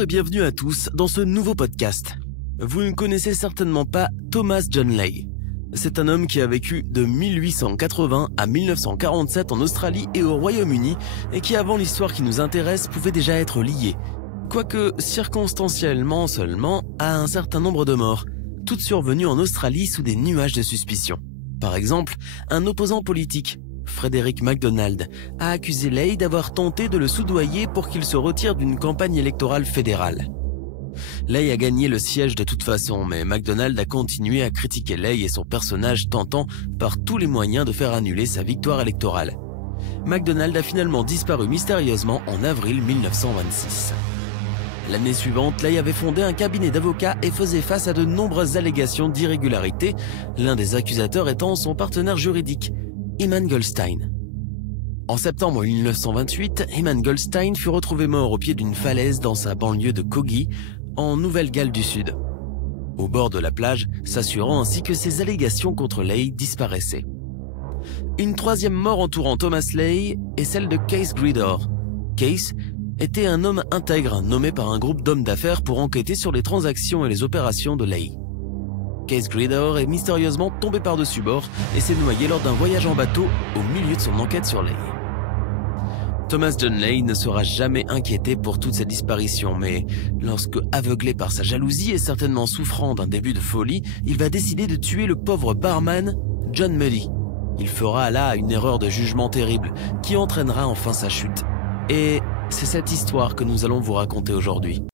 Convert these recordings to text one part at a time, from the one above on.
Bonjour et bienvenue à tous dans ce nouveau podcast. Vous ne connaissez certainement pas Thomas John Leigh. C'est un homme qui a vécu de 1880 à 1947 en Australie et au Royaume-Uni et qui, avant l'histoire qui nous intéresse, pouvait déjà être lié, quoique circonstanciellement seulement, à un certain nombre de morts, toutes survenues en Australie sous des nuages de suspicion. Par exemple, un opposant politique, Frederick MacDonald, a accusé Leigh d'avoir tenté de le soudoyer pour qu'il se retire d'une campagne électorale fédérale. Leigh a gagné le siège de toute façon, mais MacDonald a continué à critiquer Leigh et son personnage, tentant par tous les moyens de faire annuler sa victoire électorale. MacDonald a finalement disparu mystérieusement en avril 1926. L'année suivante, Leigh avait fondé un cabinet d'avocats et faisait face à de nombreuses allégations d'irrégularité, l'un des accusateurs étant son partenaire juridique, Hyman Goldstein. En septembre 1928, Hyman Goldstein fut retrouvé mort au pied d'une falaise dans sa banlieue de Coogee, en Nouvelle-Galles du Sud, au bord de la plage, s'assurant ainsi que ses allégations contre Leigh disparaissaient. Une troisième mort entourant Thomas Leigh est celle de Case Gridor. Case était un homme intègre nommé par un groupe d'hommes d'affaires pour enquêter sur les transactions et les opérations de Leigh. Case Gridor est mystérieusement tombé par-dessus bord et s'est noyé lors d'un voyage en bateau au milieu de son enquête sur Leigh. Thomas John Leigh ne sera jamais inquiété pour toutes ces disparitions, mais lorsque, aveuglé par sa jalousie et certainement souffrant d'un début de folie, il va décider de tuer le pauvre barman John Muddy. Il fera là une erreur de jugement terrible qui entraînera enfin sa chute. Et c'est cette histoire que nous allons vous raconter aujourd'hui.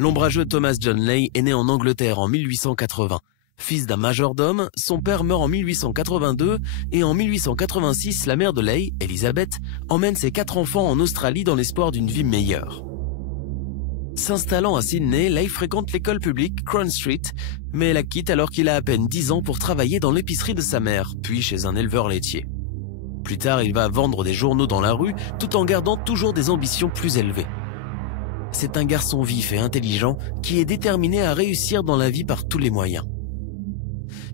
L'ombrageux Thomas John Leigh est né en Angleterre en 1880. Fils d'un majordome, son père meurt en 1882 et en 1886, la mère de Leigh, Elizabeth, emmène ses 4 enfants en Australie dans l'espoir d'une vie meilleure. S'installant à Sydney, Leigh fréquente l'école publique Crown Street, mais la quitte alors qu'il a à peine 10 ans pour travailler dans l'épicerie de sa mère, puis chez un éleveur laitier. Plus tard, il va vendre des journaux dans la rue, tout en gardant toujours des ambitions plus élevées. C'est un garçon vif et intelligent qui est déterminé à réussir dans la vie par tous les moyens.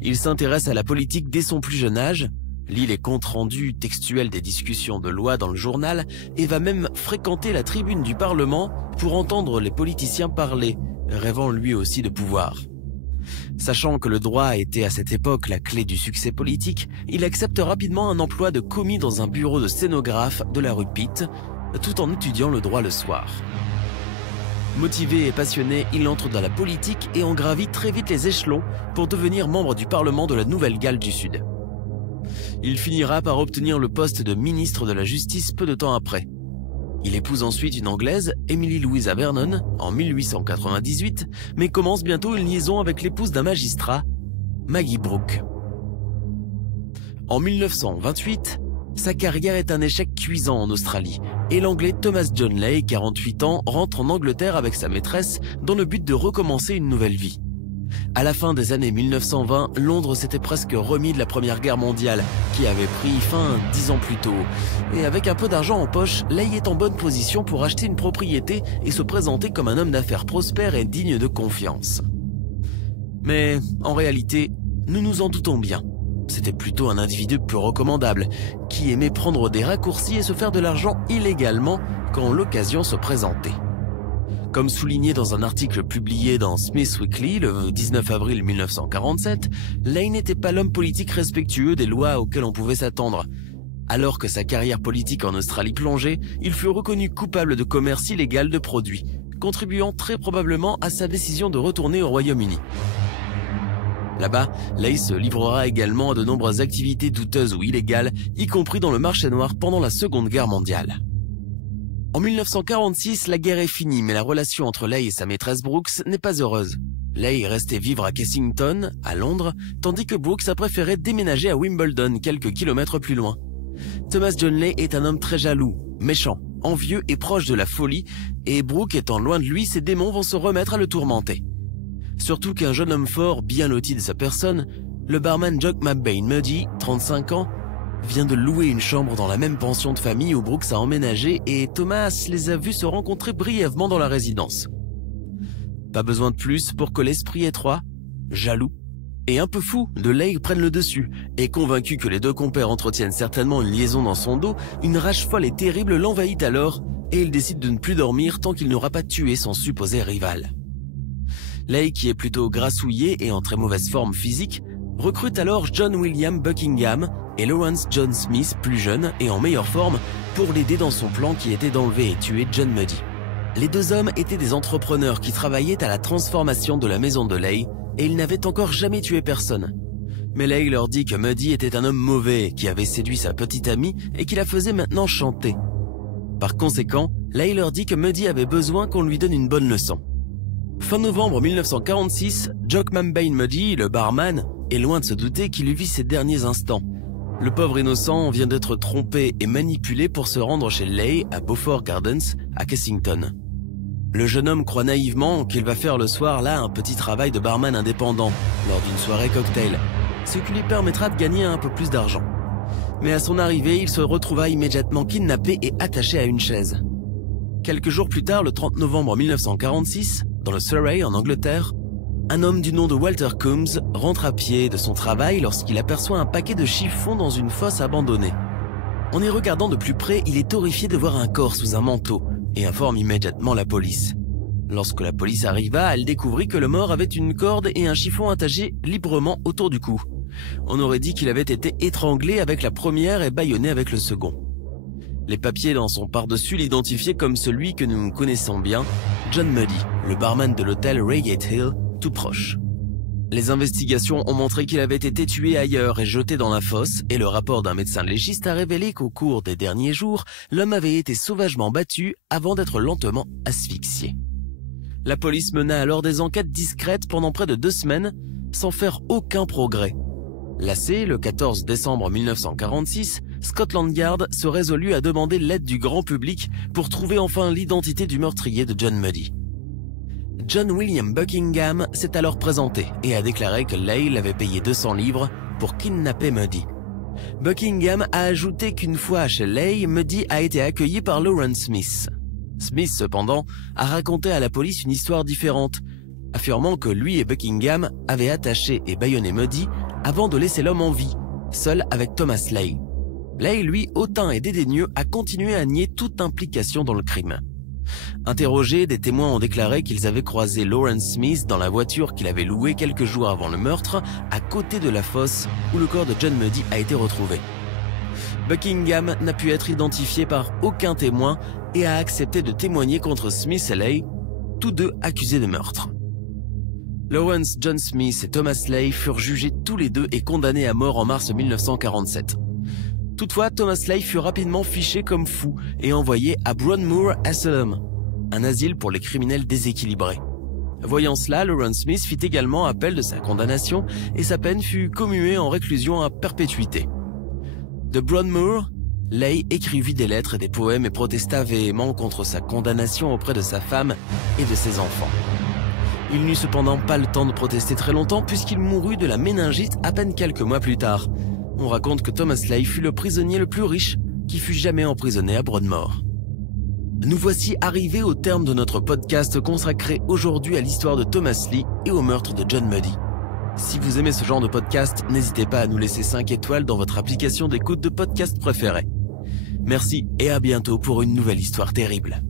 Il s'intéresse à la politique dès son plus jeune âge, lit les comptes rendus textuels des discussions de loi dans le journal et va même fréquenter la tribune du Parlement pour entendre les politiciens parler, rêvant lui aussi de pouvoir. Sachant que le droit était à cette époque la clé du succès politique, il accepte rapidement un emploi de commis dans un bureau de sténographe de la rue Pitt, tout en étudiant le droit le soir. Motivé et passionné, il entre dans la politique et en gravit très vite les échelons pour devenir membre du Parlement de la Nouvelle-Galles du Sud. Il finira par obtenir le poste de ministre de la Justice peu de temps après. Il épouse ensuite une Anglaise, Emily Louisa Vernon, en 1898, mais commence bientôt une liaison avec l'épouse d'un magistrat, Maggie Brooke. En 1928, sa carrière est un échec cuisant en Australie et l'anglais Thomas John Leigh, 48 ans, rentre en Angleterre avec sa maîtresse dans le but de recommencer une nouvelle vie. À la fin des années 1920, Londres s'était presque remis de la Première Guerre mondiale qui avait pris fin 10 ans plus tôt. Et avec un peu d'argent en poche, Leigh est en bonne position pour acheter une propriété et se présenter comme un homme d'affaires prospère et digne de confiance. Mais en réalité, nous nous en doutons bien. C'était plutôt un individu peu recommandable, qui aimait prendre des raccourcis et se faire de l'argent illégalement quand l'occasion se présentait. Comme souligné dans un article publié dans Smith's Weekly le 19 avril 1947, Leigh n'était pas l'homme politique respectueux des lois auxquelles on pouvait s'attendre. Alors que sa carrière politique en Australie plongeait, il fut reconnu coupable de commerce illégal de produits, contribuant très probablement à sa décision de retourner au Royaume-Uni. Là-bas, Leigh se livrera également à de nombreuses activités douteuses ou illégales, y compris dans le marché noir pendant la Seconde Guerre mondiale. En 1946, la guerre est finie, mais la relation entre Leigh et sa maîtresse Brooks n'est pas heureuse. Leigh est resté vivre à Kensington, à Londres, tandis que Brooks a préféré déménager à Wimbledon, quelques kilomètres plus loin. Thomas John Leigh est un homme très jaloux, méchant, envieux et proche de la folie, et Brooke étant loin de lui, ses démons vont se remettre à le tourmenter. Surtout qu'un jeune homme fort, bien loti de sa personne, le barman Jock McBain Muddy, 35 ans, vient de louer une chambre dans la même pension de famille où Brooks a emménagé et Thomas les a vus se rencontrer brièvement dans la résidence. Pas besoin de plus pour que l'esprit étroit, jaloux et un peu fou de Leigh prenne le dessus, et convaincu que les deux compères entretiennent certainement une liaison dans son dos, une rage folle et terrible l'envahit alors et il décide de ne plus dormir tant qu'il n'aura pas tué son supposé rival. Leigh, qui est plutôt grassouillé et en très mauvaise forme physique, recrute alors John William Buckingham et Lawrence John Smith, plus jeune et en meilleure forme, pour l'aider dans son plan qui était d'enlever et tuer John Muddy. Les deux hommes étaient des entrepreneurs qui travaillaient à la transformation de la maison de Leigh et ils n'avaient encore jamais tué personne. Mais Leigh leur dit que Muddy était un homme mauvais qui avait séduit sa petite amie et qui la faisait maintenant chanter. Par conséquent, Leigh leur dit que Muddy avait besoin qu'on lui donne une bonne leçon. Fin novembre 1946, Jock McBain Muddy, le barman, est loin de se douter qu'il vit ses derniers instants. Le pauvre innocent vient d'être trompé et manipulé pour se rendre chez Leigh à Beaufort Gardens, à Kensington. Le jeune homme croit naïvement qu'il va faire le soir là un petit travail de barman indépendant lors d'une soirée cocktail, ce qui lui permettra de gagner un peu plus d'argent. Mais à son arrivée, il se retrouva immédiatement kidnappé et attaché à une chaise. Quelques jours plus tard, le 30 novembre 1946, dans le Surrey en Angleterre, un homme du nom de Walter Coombs rentre à pied de son travail lorsqu'il aperçoit un paquet de chiffons dans une fosse abandonnée. En y regardant de plus près, il est horrifié de voir un corps sous un manteau et informe immédiatement la police. Lorsque la police arriva, elle découvrit que le mort avait une corde et un chiffon attachés librement autour du cou. On aurait dit qu'il avait été étranglé avec la première et bâillonné avec le second. Les papiers dans son par-dessus l'identifiaient comme celui que nous connaissons bien, John Muddy, le barman de l'hôtel Reigate Hill, tout proche. Les investigations ont montré qu'il avait été tué ailleurs et jeté dans la fosse, et le rapport d'un médecin légiste a révélé qu'au cours des derniers jours, l'homme avait été sauvagement battu avant d'être lentement asphyxié. La police mena alors des enquêtes discrètes pendant près de 2 semaines, sans faire aucun progrès. Lassé, le 14 décembre 1946, Scotland Yard se résolut à demander l'aide du grand public pour trouver enfin l'identité du meurtrier de John Muddy. John William Buckingham s'est alors présenté et a déclaré que Leigh l'avait payé 200 livres pour kidnapper Muddy. Buckingham a ajouté qu'une fois chez Leigh, Muddy a été accueilli par Lawrence Smith. Smith, cependant, a raconté à la police une histoire différente, affirmant que lui et Buckingham avaient attaché et bâillonné Muddy avant de laisser l'homme en vie, seul avec Thomas Leigh. Leigh, lui, hautain et dédaigneux, a continué à nier toute implication dans le crime. Interrogés, des témoins ont déclaré qu'ils avaient croisé Lawrence Smith dans la voiture qu'il avait louée quelques jours avant le meurtre, à côté de la fosse où le corps de John Muddy a été retrouvé. Buckingham n'a pu être identifié par aucun témoin et a accepté de témoigner contre Smith et Leigh, tous deux accusés de meurtre. Lawrence John Smith et Thomas Leigh furent jugés tous les deux et condamnés à mort en mars 1947. Toutefois, Thomas Leigh fut rapidement fiché comme fou et envoyé à Broadmoor Asylum, un asile pour les criminels déséquilibrés. Voyant cela, Lawrence Smith fit également appel de sa condamnation et sa peine fut commuée en réclusion à perpétuité. De Broadmoor, Leigh écrivit des lettres et des poèmes et protesta véhément contre sa condamnation auprès de sa femme et de ses enfants. Il n'eut cependant pas le temps de protester très longtemps puisqu'il mourut de la méningite à peine quelques mois plus tard. On raconte que Thomas Leigh fut le prisonnier le plus riche qui fut jamais emprisonné à Broadmoor. Nous voici arrivés au terme de notre podcast consacré aujourd'hui à l'histoire de Thomas Leigh et au meurtre de John Muddy. Si vous aimez ce genre de podcast, n'hésitez pas à nous laisser 5 étoiles dans votre application d'écoute de podcast préférée. Merci et à bientôt pour une nouvelle histoire terrible.